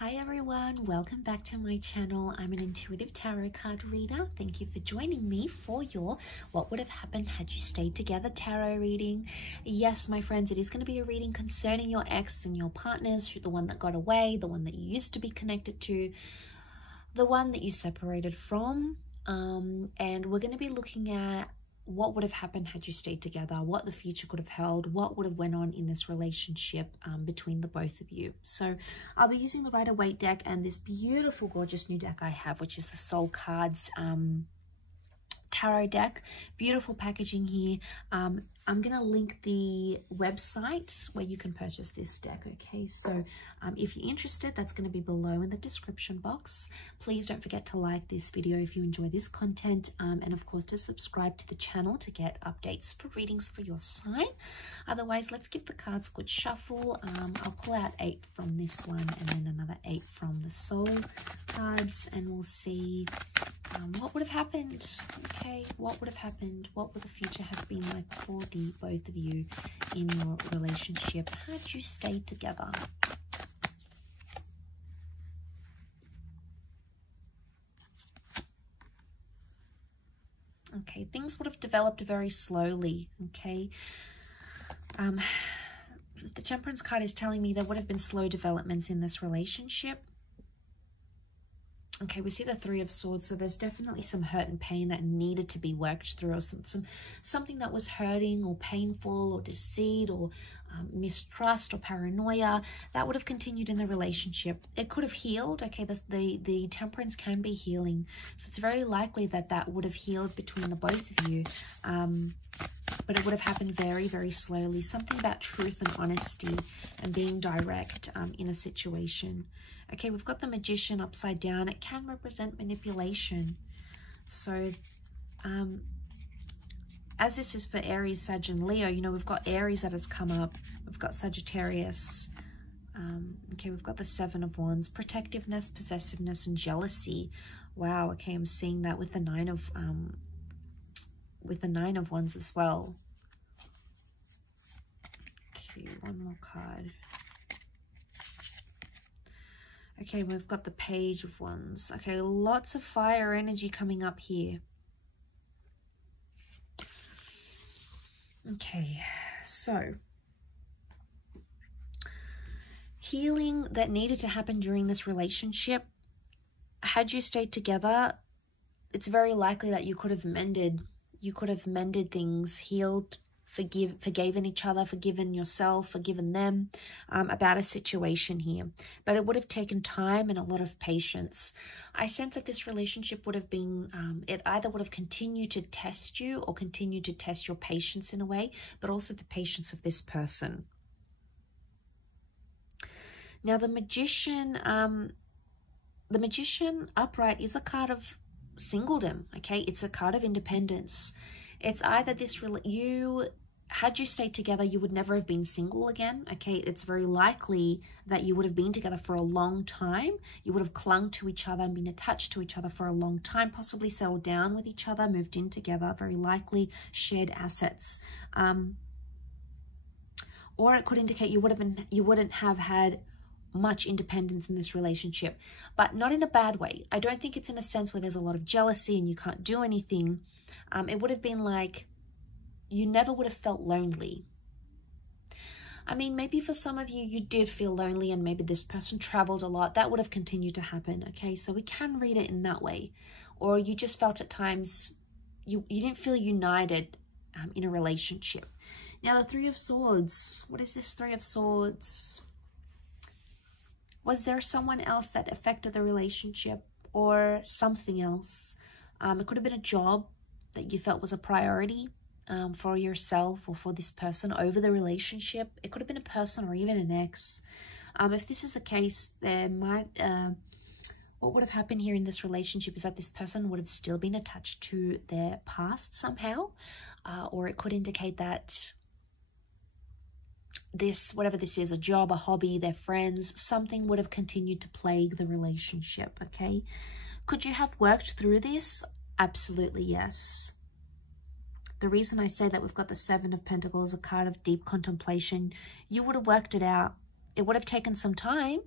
Hi everyone, welcome back to my channel. I'm an intuitive tarot card reader. Thank you for joining me for your What Would Have Happened Had You Stayed Together tarot reading. Yes, my friends, it is going to be a reading concerning your ex and your partners, the one that got away, the one that you used to be connected to, the one that you separated from. And we're going to be looking at what would have happened had you stayed together, what the future could have held, what would have went on in this relationship between the both of you. So I'll be using the Rider-Waite deck and this beautiful, gorgeous new deck I have, which is the Soul Cards tarot deck. Beautiful packaging here. I'm going to link the website where you can purchase this deck, okay? So if you're interested, that's going to be below in the description box. Please don't forget to like this video if you enjoy this content, and of course to subscribe to the channel to get updates for readings for your sign. Otherwise, let's give the cards a good shuffle. I'll pull out 8 from this one and then another 8 from the Soul Cards, and we'll see what would have happened. Okay, what would have happened? What would the future have been like for the both of you in your relationship had you stayed together? Okay, things would have developed very slowly. Okay, the Temperance card is telling me there would have been slow developments in this relationship. Okay, we see the Three of Swords, so there's definitely some hurt and pain that needed to be worked through, or something that was hurting or painful or deceit or mistrust or paranoia that would have continued in the relationship. It could have healed. Okay, the Temperance can be healing, so it's very likely that that would have healed between the both of you, but it would have happened very, very slowly. Something about truth and honesty and being direct in a situation. Okay, we've got the Magician upside down. It can represent manipulation. So, as this is for Aries, Sag, and Leo, you know, we've got Aries that has come up. We've got Sagittarius. Okay, we've got the Seven of Wands. Protectiveness, possessiveness, and jealousy. Wow, okay, I'm seeing that with the Nine of Wands as well. Okay, one more card. Okay, we've got the Page of Wands. Okay, lots of fire energy coming up here. Okay, so healing that needed to happen during this relationship. Had you stayed together, it's very likely that you could have mended things, healed, forgiven each other, forgiven yourself, forgiven them about a situation here. But it would have taken time and a lot of patience. I sense that this relationship would have been, it either would have continued to test you or continued to test your patience in a way, but also the patience of this person. Now the Magician upright is a card of singledom, okay? It's a card of independence. It's either had you stayed together, you would never have been single again, okay? It's very likely that you would have been together for a long time. You would have clung to each other and been attached to each other for a long time, possibly settled down with each other, moved in together, very likely shared assets. Or it could indicate you wouldn't have had much independence in this relationship, but not in a bad way. I don't think it's in a sense where there's a lot of jealousy and you can't do anything. It would have been like you never would have felt lonely. I mean, maybe for some of you, you did feel lonely and maybe this person traveled a lot. That would have continued to happen, okay? So we can read it in that way. Or you just felt at times you didn't feel united in a relationship. Now, the Three of Swords. What is this Three of Swords? Was there someone else that affected the relationship or something else? It could have been a job that you felt was a priority for yourself or for this person over the relationship. It could have been a person or even an ex. If this is the case, there might what would have happened here in this relationship is that this person would have still been attached to their past somehow, or it could indicate that this, whatever this is, a job, a hobby, their friends, something would have continued to plague the relationship, okay? Could you have worked through this? Absolutely, yes. The reason I say that we've got the Seven of Pentacles, a card of deep contemplation, you would have worked it out. It would have taken some time,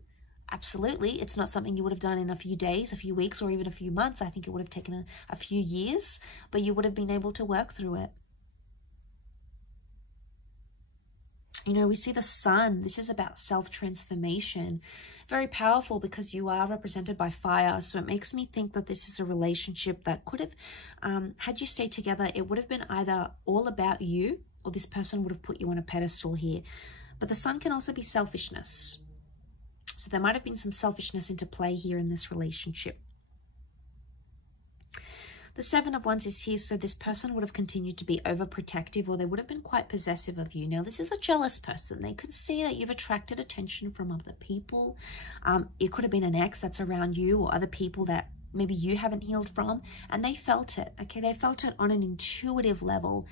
Absolutely. It's not something you would have done in a few days, a few weeks, or even a few months. I think it would have taken a few years, but you would have been able to work through it. You know, we see the sun. This is about self-transformation. Very powerful because you are represented by fire. So it makes me think that this is a relationship that could have, had you stayed together, it would have been either all about you or this person would have put you on a pedestal here. But the sun can also be selfishness. So there might have been some selfishness into play here in this relationship. The Seven of Wands is here, so this person would have continued to be overprotective, or they would have been quite possessive of you. Now, this is a jealous person. They could see that you've attracted attention from other people. It could have been an ex that's around you or other people that maybe you haven't healed from, and they felt it, okay? They felt it on an intuitive level.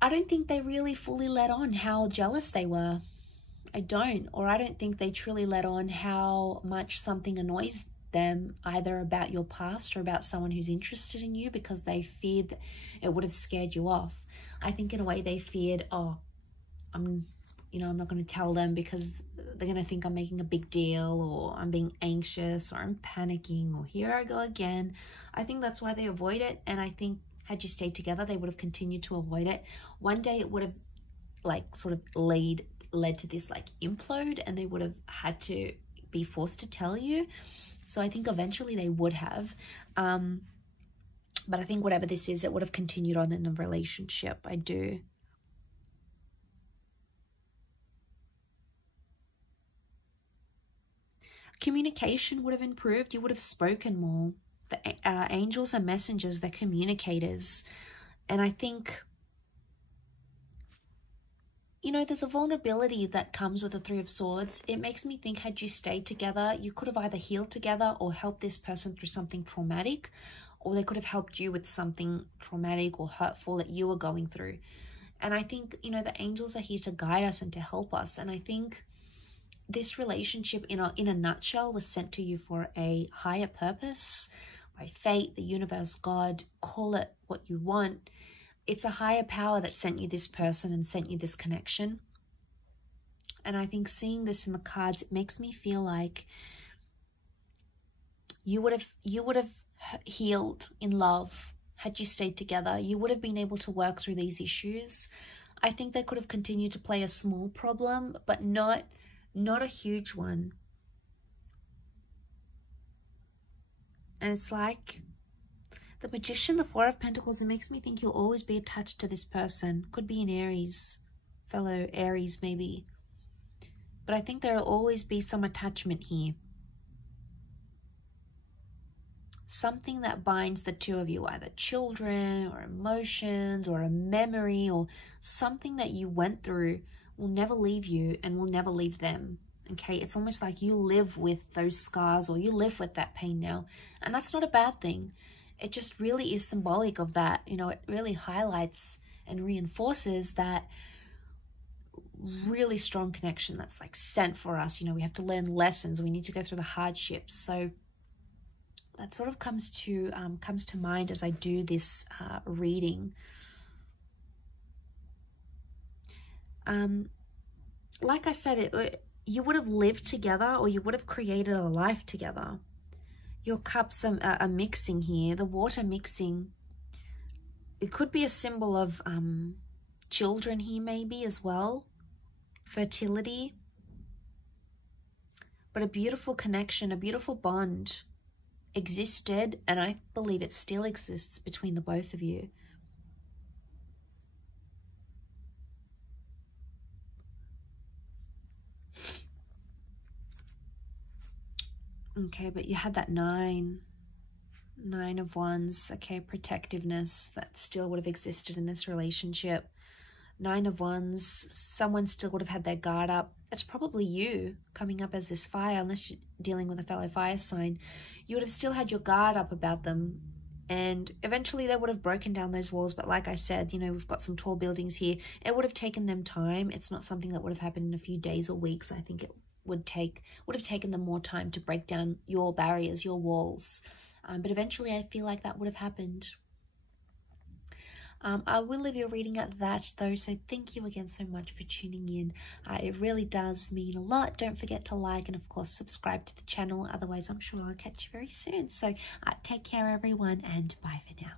I don't think they really fully let on how jealous they were. I don't think they truly let on how much something annoys them, either about your past or about someone who's interested in you, because they feared that it would have scared you off. I think in a way they feared, oh, I'm not going to tell them because they're going to think I'm making a big deal, or I'm being anxious, or I'm panicking, or here I go again. I think that's why they avoid it. And I think had you stayed together, they would have continued to avoid it. One day it would have like sort of led to this like implode, and they would have had to be forced to tell you. So I think eventually they would have. But I think whatever this is, it would have continued on in a relationship. I do. Communication would have improved. You would have spoken more. The angels are messengers. They're communicators. And I think, you know, there's a vulnerability that comes with the Three of Swords. It makes me think, had you stayed together, you could have either healed together or helped this person through something traumatic, or they could have helped you with something traumatic or hurtful that you were going through. And I think, you know, the angels are here to guide us and to help us. And I think this relationship, in a nutshell, was sent to you for a higher purpose, by fate, the universe, God, call it what you want. It's a higher power that sent you this person and sent you this connection. And I think seeing this in the cards, it makes me feel like you would have healed in love had you stayed together. You would have been able to work through these issues. I think they could have continued to play a small problem, but not a huge one. And it's like the Magician, the Four of Pentacles, it makes me think you'll always be attached to this person. Could be an Aries, fellow Aries maybe. But I think there will always be some attachment here. Something that binds the two of you, either children or emotions or a memory or something that you went through will never leave you and will never leave them. Okay, it's almost like you live with those scars, or you live with that pain now. And that's not a bad thing. It just really is symbolic of that. You know, it really highlights and reinforces that really strong connection that's like sent for us. You know, we have to learn lessons. We need to go through the hardships. So that sort of comes to mind as I do this reading. Like I said, you would have lived together, or you would have created a life together. Your cups are mixing here, the water mixing. It could be a symbol of children here maybe as well, fertility. But a beautiful connection, a beautiful bond existed, and I believe it still exists between the both of you. Okay, but you had that Nine of Wands. Okay, protectiveness that still would have existed in this relationship. Nine of Wands, someone still would have had their guard up. It's probably you coming up as this fire, unless you're dealing with a fellow fire sign. You would have still had your guard up about them. And eventually they would have broken down those walls. But like I said, you know, we've got some tall buildings here. It would have taken them time. It's not something that would have happened in a few days or weeks. I think it would have taken them more time to break down your barriers, your walls. But eventually I feel like that would have happened. I will leave your reading at that though, so thank you again so much for tuning in. It really does mean a lot. Don't forget to like and of course subscribe to the channel, otherwise I'm sure I'll catch you very soon. So take care everyone, and bye for now.